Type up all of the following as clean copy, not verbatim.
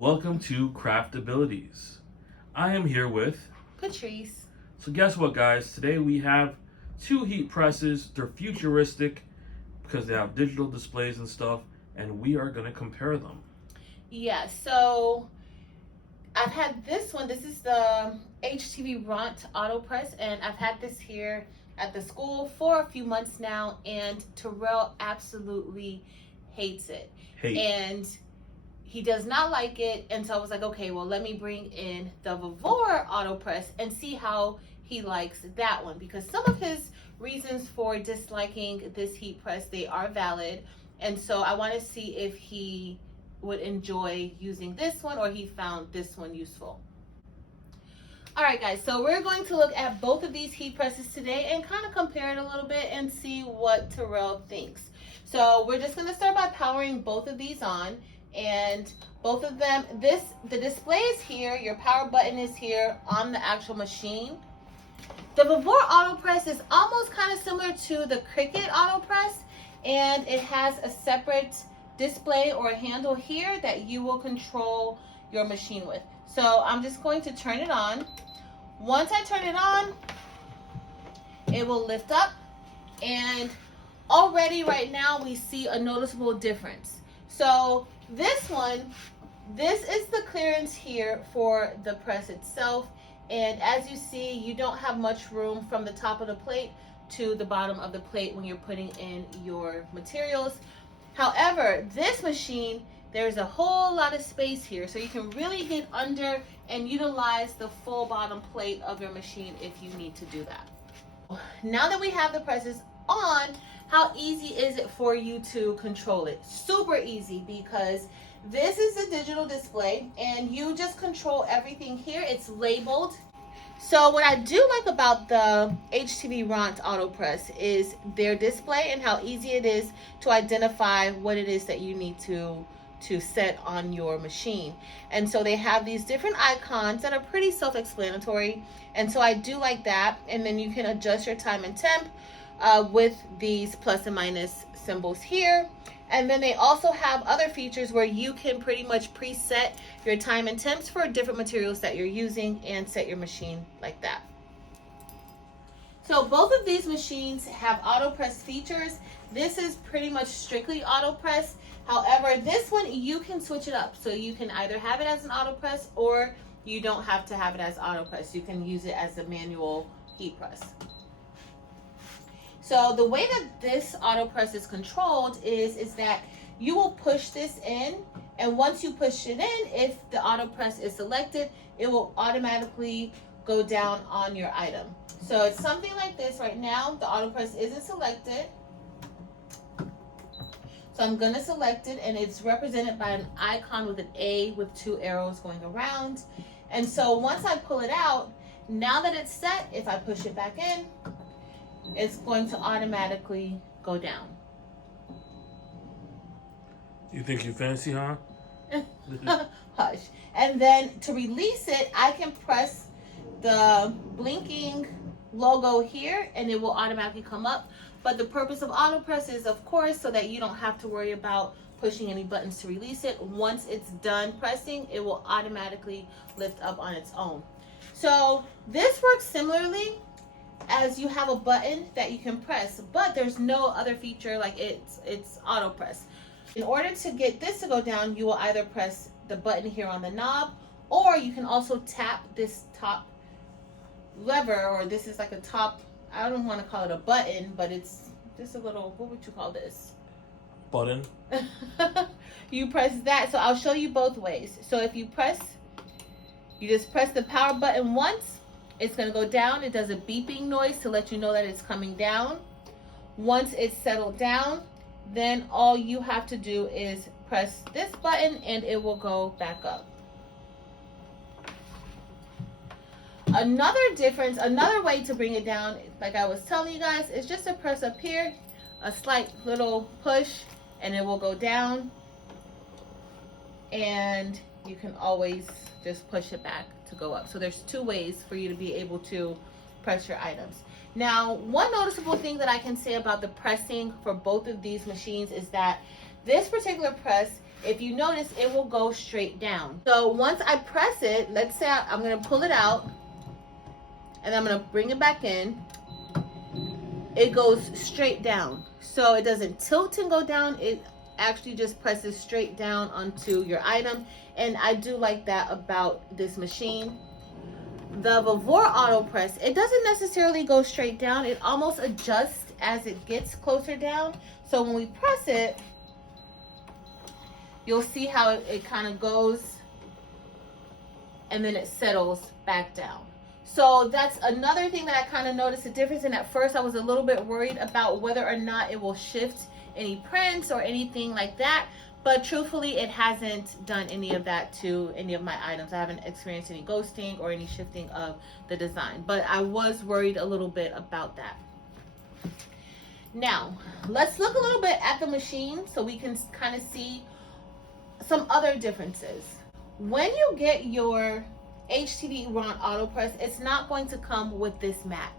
Welcome to Craftabilities. I am here with. Patrice. So guess what, guys? Today we have two heat presses. They're futuristic because they have digital displays and stuff, and we are going to compare them. Yeah, so I've had this one. This is the HTVRONT Auto Press, and I've had this here at the school for a few months now, and Terrell absolutely hates it. And he does not like it, and so I was like, okay, well, let me bring in the Vevor Auto Press and see how he likes that one, because some of his reasons for disliking this heat press, they are valid, and so I want to see if he would enjoy using this one or he found this one useful. All right, guys, so we're going to look at both of these heat presses today and kind of compare it a little bit and see what Terrell thinks. So we're just going to start by powering both of these on. And both of them, the display is here, your power button is here on the actual machine. The Vevor Auto Press is almost kind of similar to the Cricut Auto Press, and it has a separate display or handle here that you will control your machine with. So I'm just going to turn it on. Once I turn it on, it will lift up, and already right now we see a noticeable difference. So this is the clearance here for the press itself, and as you see, you don't have much room from the top of the plate to the bottom of the plate when you're putting in your materials. However, this machine, there's a whole lot of space here, so you can really get under and utilize the full bottom plate of your machine if you need to do that. Now that we have the presses on, how easy is it for you to control it? Super easy, because this is a digital display and you just control everything here. It's labeled. So what I do like about the HTVRONT Auto Press is their display and how easy it is to identify what it is that you need to set on your machine. And so they have these different icons that are pretty self-explanatory, and so I do like that. And then you can adjust your time and temp with these plus and minus symbols here. And then they also have other features where you can pretty much preset your time and temps for different materials that you're using and set your machine like that. So both of these machines have auto press features. This is pretty much strictly auto press. However, this one you can switch it up. So you can either have it as an auto press or you don't have to have it as auto press. You can use it as a manual heat press. So the way that this auto press is controlled is that you will push this in, and once you push it in, if the auto press is selected, it will automatically go down on your item. So it's something like this right now. The auto press isn't selected. So I'm going to select it, and it's represented by an icon with an A with two arrows going around. And so once I pull it out, now that it's set, if I push it back in, it's going to automatically go down. You think you fancy, huh? Hush. And then to release it, I can press the blinking logo here and it will automatically come up. But the purpose of auto press is, of course, so that you don't have to worry about pushing any buttons to release it. Once it's done pressing, it will automatically lift up on its own. So this works similarly as you have a button that you can press, but there's no other feature like it's auto press. In order to get this to go down, you will either press the button here on the knob, or you can also tap this top lever, or this is like a top, I don't want to call it a button, but it's just a little, what would you call this? Button. You press that. So I'll show you both ways. So if you just press the power button once, it's going to go down. It does a beeping noise to let you know that it's coming down. Once it's settled down, then all you have to do is press this button and it will go back up. Another difference, another way to bring it down, like I was telling you guys, is just to press up here, a slight little push, and it will go down. And you can always just push it back to go up. So there's two ways for you to be able to press your items. Now, one noticeable thing that I can say about the pressing for both of these machines is that this particular press if you notice, it will go straight down. So once I press it, let's say I'm gonna pull it out and I'm gonna bring it back in, it goes straight down. So it doesn't tilt and go down, it actually just presses straight down onto your item. And I do like that about this machine. The Vevor Auto Press, it doesn't necessarily go straight down, it almost adjusts as it gets closer down. So when we press it, you'll see how it kind of goes and then it settles back down. So that's another thing that I kind of noticed a difference in. At first I was a little bit worried about whether or not it will shift any prints or anything like that, but truthfully it hasn't done any of that to any of my items. I haven't experienced any ghosting or any shifting of the design, but I was worried a little bit about that. Now let's look a little bit at the machine so we can kind of see some other differences. When you get your HTVRONT Auto Press, it's not going to come with this mat.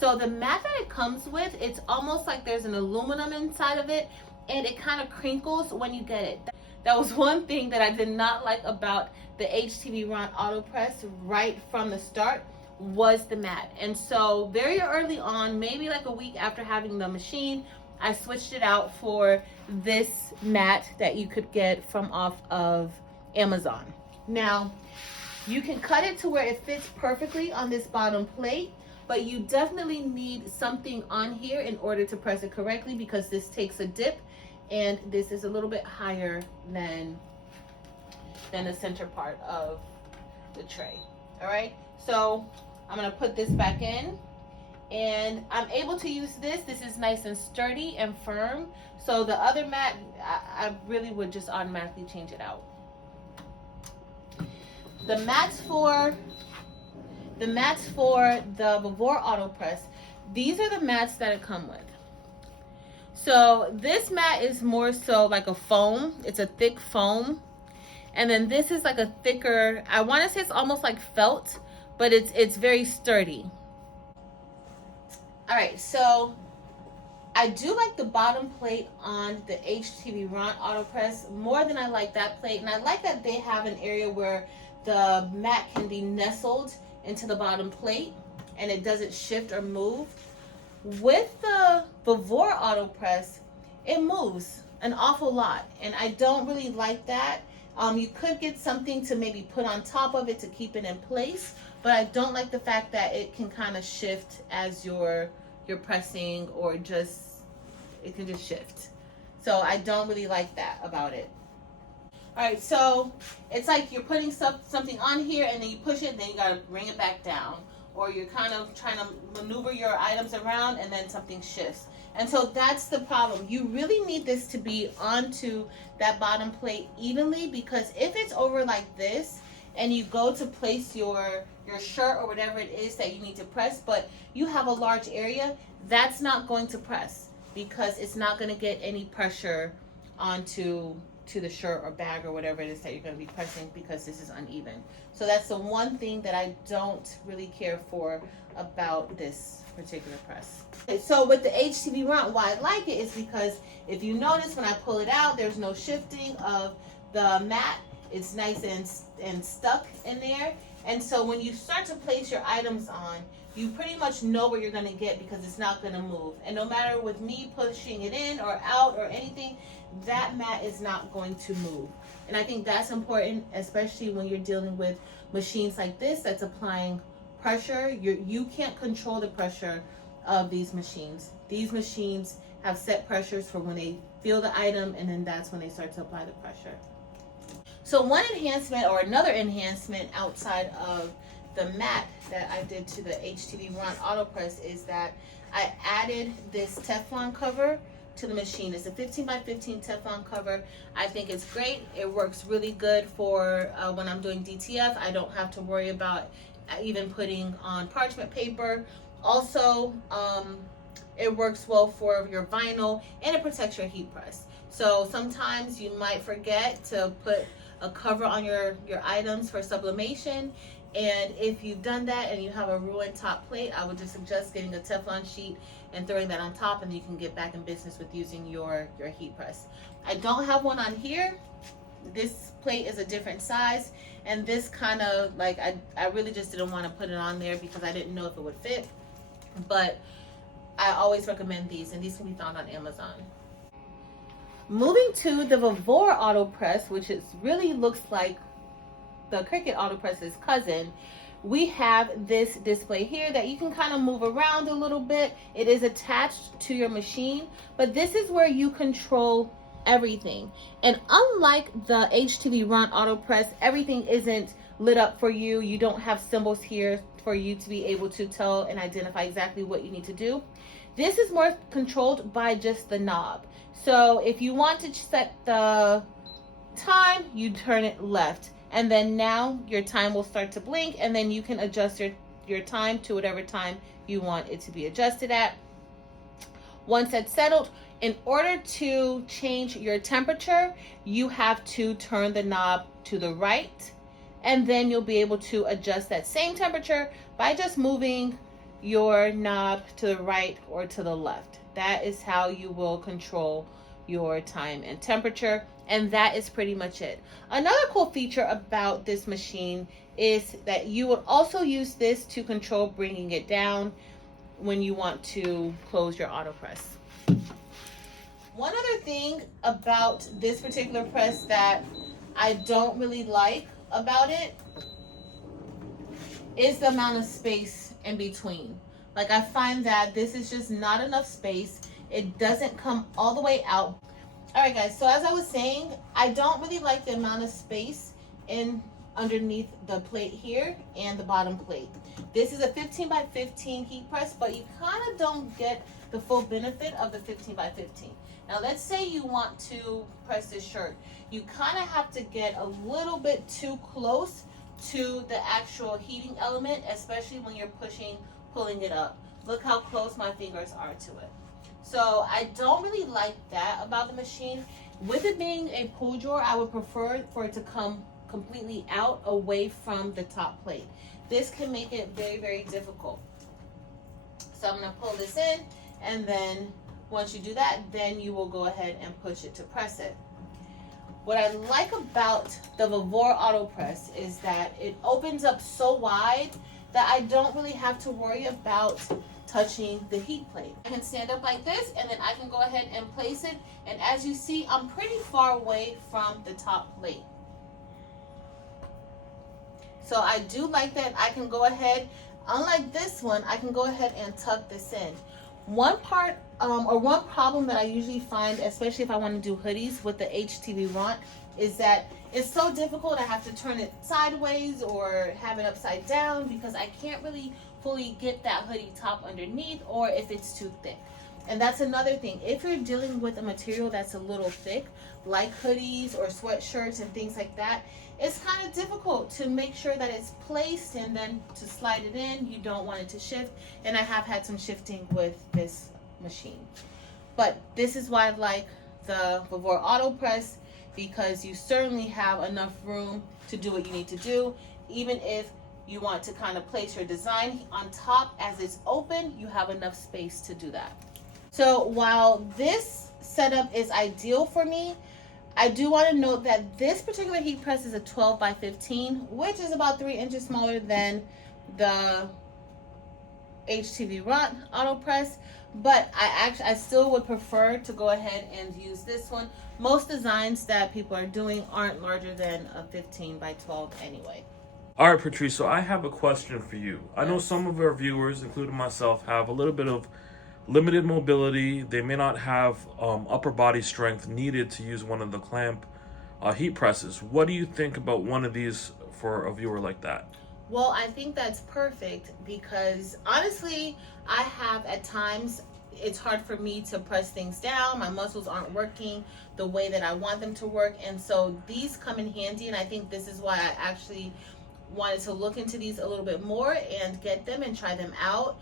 So the mat that it comes with, it's almost like there's an aluminum inside of it, and it kind of crinkles when you get it. That was one thing that I did not like about the HTVRONT Auto Press right from the start, was the mat. And so very early on, maybe like a week after having the machine, I switched it out for this mat that you could get from off of Amazon. Now, you can cut it to where it fits perfectly on this bottom plate, but you definitely need something on here in order to press it correctly, because this takes a dip and this is a little bit higher than the center part of the tray. All right, so I'm gonna put this back in. And I'm able to use this. This is nice and sturdy and firm. So the other mat, I really would just automatically change it out. The mats for the Vevor Auto Press, these are the mats that it come with. So this mat is more so like a foam. It's a thick foam. And then this is like a thicker, I want to say it's almost like felt, but it's very sturdy. All right, so I do like the bottom plate on the HTVRONT Auto Press more than I like that plate. And I like that they have an area where the mat can be nestled into the bottom plate and it doesn't shift or move. With the Vevor Auto Press, it moves an awful lot, and I don't really like that. You could get something to maybe put on top of it to keep it in place, but I don't like the fact that it can kind of shift as you're pressing, or just it can just shift. So I don't really like that about it. All right, so it's like you're putting something on here and then you push it, then you gotta bring it back down, or you're kind of trying to maneuver your items around and then something shifts. And so that's the problem. You really need this to be onto that bottom plate evenly, because if it's over like this and you go to place your shirt or whatever it is that you need to press, but you have a large area, that's not going to press, because it's not going to get any pressure onto the shirt or bag or whatever it is that you're going to be pressing, because this is uneven. So that's the one thing that I don't really care for about this particular press. Okay, so with the HTVRONT, why I like it is because if you notice, when I pull it out, there's no shifting of the mat. It's nice and stuck in there. And so when you start to place your items on, you pretty much know what you're going to get, because it's not going to move. And no matter with me pushing it in or out or anything, that mat is not going to move. And I think that's important, especially when you're dealing with machines like this that's applying pressure. You can't control the pressure of these machines. These machines have set pressures for when they feel the item, and then that's when they start to apply the pressure. So one enhancement, or another enhancement outside of the mat that I did to the HTVRONT Auto Press, is that I added this Teflon cover to the machine. It's a 15 by 15 Teflon cover. I think it's great. It works really good for when I'm doing DTF. I don't have to worry about even putting on parchment paper. Also, it works well for your vinyl, and it protects your heat press. So sometimes you might forget to put a cover on your items for sublimation, and if you've done that and you have a ruined top plate, I would just suggest getting a Teflon sheet and throwing that on top, and you can get back in business with using your heat press. I don't have one on here, this plate is a different size, and this kind of like I really just didn't want to put it on there because I didn't know if it would fit, but I always recommend these, and these can be found on Amazon. Moving to the Vevor Auto Press, which is really looks like the Cricut Auto Press's cousin, we have this display here that you can kind of move around a little bit. It is attached to your machine, but this is where you control everything. And unlike the HTVRONT Auto Press, everything isn't lit up for you. You don't have symbols here for you to be able to tell and identify exactly what you need to do. This is more controlled by just the knob. So if you want to set the time, you turn it left, and then now your time will start to blink, and then you can adjust your time to whatever time you want it to be adjusted at. Once that's settled, in order to change your temperature, you have to turn the knob to the right, and then you'll be able to adjust that same temperature by just moving your knob to the right or to the left. That is how you will control your time and temperature, and that is pretty much it. Another cool feature about this machine is that you would also use this to control bringing it down when you want to close your auto press. One other thing about this particular press that I don't really like about it is the amount of space in between. Like, I find that this is just not enough space. It doesn't come all the way out. All right, guys, so as I was saying, I don't really like the amount of space in underneath the plate here and the bottom plate. This is a 15 by 15 heat press, but you kind of don't get the full benefit of the 15 by 15. Now, let's say you want to press this shirt. You kind of have to get a little bit too close to the actual heating element, especially when you're pulling it up. Look how close my fingers are to it. So I don't really like that about the machine. With it being a pull drawer, I would prefer for it to come completely out away from the top plate. This can make it very, very difficult. So I'm gonna pull this in, and then once you do that, then you will go ahead and push it to press it. What I like about the Vevor Auto Press is that it opens up so wide that I don't really have to worry about touching the heat plate. I can stand up like this, and then I can go ahead and place it, and as you see, I'm pretty far away from the top plate. So I do like that I can go ahead, unlike this one, I can go ahead and tuck this in. One part or one problem that I usually find, especially if I want to do hoodies with the HTVRONT, is that it's so difficult. I have to turn it sideways or have it upside down because I can't really fully get that hoodie top underneath, or if it's too thick. And that's another thing. If you're dealing with a material that's a little thick, like hoodies or sweatshirts and things like that, it's kind of difficult to make sure that it's placed, and then to slide it in, you don't want it to shift. And I have had some shifting with this machine. But this is why I like the Vevor Auto Press, because you certainly have enough room to do what you need to do. Even if you want to kind of place your design on top as it's open, you have enough space to do that. So while this setup is ideal for me, I do want to note that this particular heat press is a 12 by 15, which is about 3 inches smaller than the HTVRONT Auto Press, but I still would prefer to go ahead and use this one. Most designs that people are doing aren't larger than a 15 by 12 anyway. All right, Patrice, so I have a question for you. I know some of our viewers, including myself, have a little bit of limited mobility. They may not have upper body strength needed to use one of the clamp heat presses. What do you think about one of these for a viewer like that? Well, I think that's perfect because honestly, I have at times, it's hard for me to press things down. My muscles aren't working the way that I want them to work. And so these come in handy. And I think this is why I actually wanted to look into these a little bit more and get them and try them out.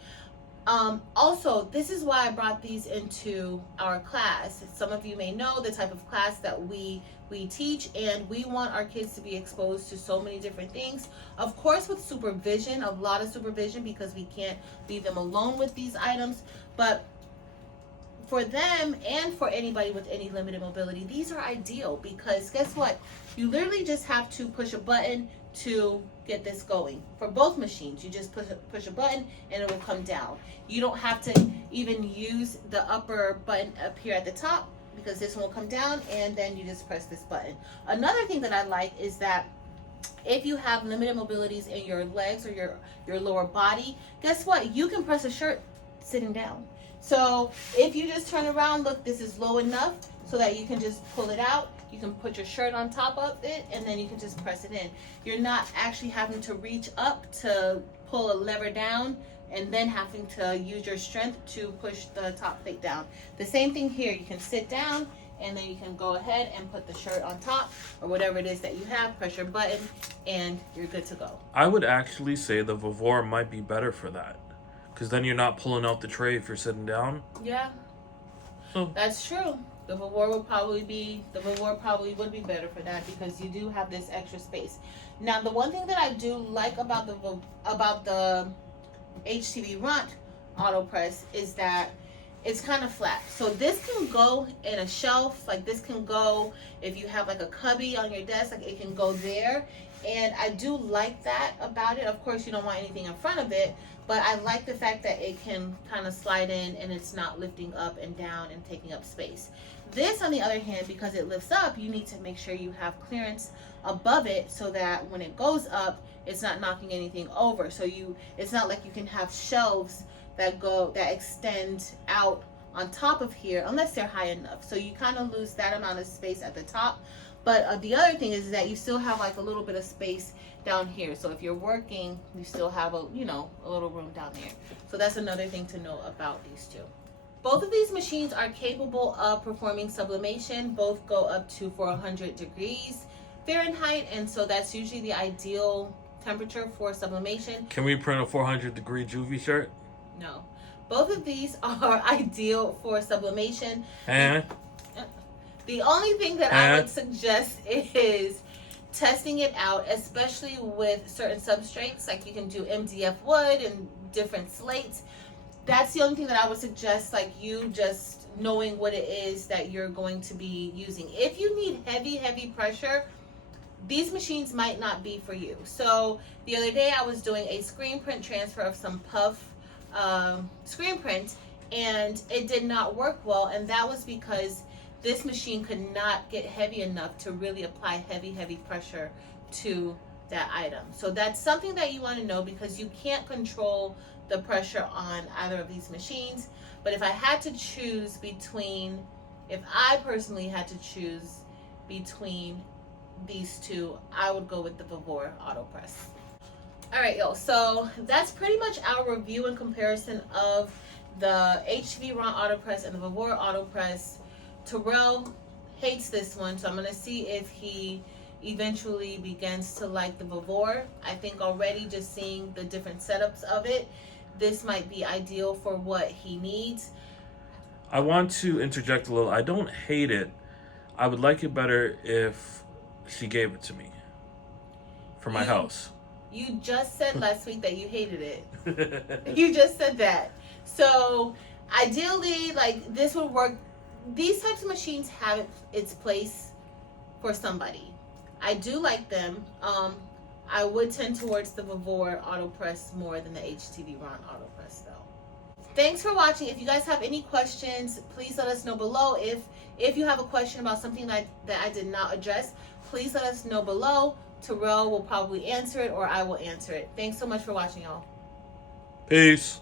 Also, this is why I brought these into our class. Some of you may know the type of class that we teach, and we want our kids to be exposed to so many different things. Of course, with supervision, a lot of supervision, because we can't leave them alone with these items. But for them and for anybody with any limited mobility, these are ideal because guess what? You literally just have to push a button to get this going. For both machines, you just push a button and it will come down. You don't have to even use the upper button up here at the top because this one will come down and then you just press this button. Another thing that I like is that if you have limited mobilities in your legs or your lower body, guess what? You can press a shirt sitting down. So if you just turn around, look, this is low enough so that you can just pull it out. You can put your shirt on top of it and then you can just press it in. You're not actually having to reach up to pull a lever down and then having to use your strength to push the top plate down. The same thing here. You can sit down and then you can go ahead and put the shirt on top or whatever it is that you have, press your button, and you're good to go. I would actually say the Vevor might be better for that. Because then you're not pulling out the tray if you're sitting down. Yeah, that's true. The Vevor probably would be better for that because you do have this extra space. Now, the one thing that I do like about the HTVRONT Auto Press is that it's kind of flat. So this can go in a shelf, like this can go, if you have like a cubby on your desk, like it can go there. And I do like that about it. Of course, you don't want anything in front of it, but I like the fact that it can kind of slide in and it's not lifting up and down and taking up space. This, on the other hand, because it lifts up, you need to make sure you have clearance above it so that when it goes up, it's not knocking anything over. So it's not like you can have shelves that extend out on top of here unless they're high enough. So you kind of lose that amount of space at the top. But the other thing is that you still have like a little bit of space down here. So if you're working, you still have a little room down there. So that's another thing to know about these two. Both of these machines are capable of performing sublimation. Both go up to 400 degrees Fahrenheit, and so that's usually the ideal temperature for sublimation. Can we print a 400-degree juvie shirt? No. Both of these are ideal for sublimation. The only thing that I would suggest is testing it out, especially with certain substrates, like you can do MDF wood and different slates. That's the only thing that I would suggest, like you just knowing what it is that you're going to be using. If you need heavy pressure, these machines might not be for you. So the other day I was doing a screen print transfer of some puff screen print and it did not work well, and that was because this machine could not get heavy enough to really apply heavy pressure to that item. So that's something that you want to know because you can't control the pressure on either of these machines. But if I personally had to choose between these two, I would go with the Vevor Auto Press. All right, y'all, so that's pretty much our review and comparison of the HTVRONT Auto Press and the Vevor Auto Press. Terrell hates this one, so I'm going to see if he eventually begins to like the Vevor. I think already just seeing the different setups of it, this might be ideal for what he needs. I want to interject a little. I don't hate it. I would like it better if she gave it to me for my house. You just said last week that you hated it. You just said that. So ideally, like, this would work. These types of machines have its place for somebody. I do like them. I would tend towards the Vevor Auto Press more than the HTVRONT Auto Press though. Thanks for watching. If you guys have any questions, please let us know below. If you have a question about something that I did not address, please let us know below. Terrell will probably answer it or I will answer it. Thanks so much for watching, y'all. Peace.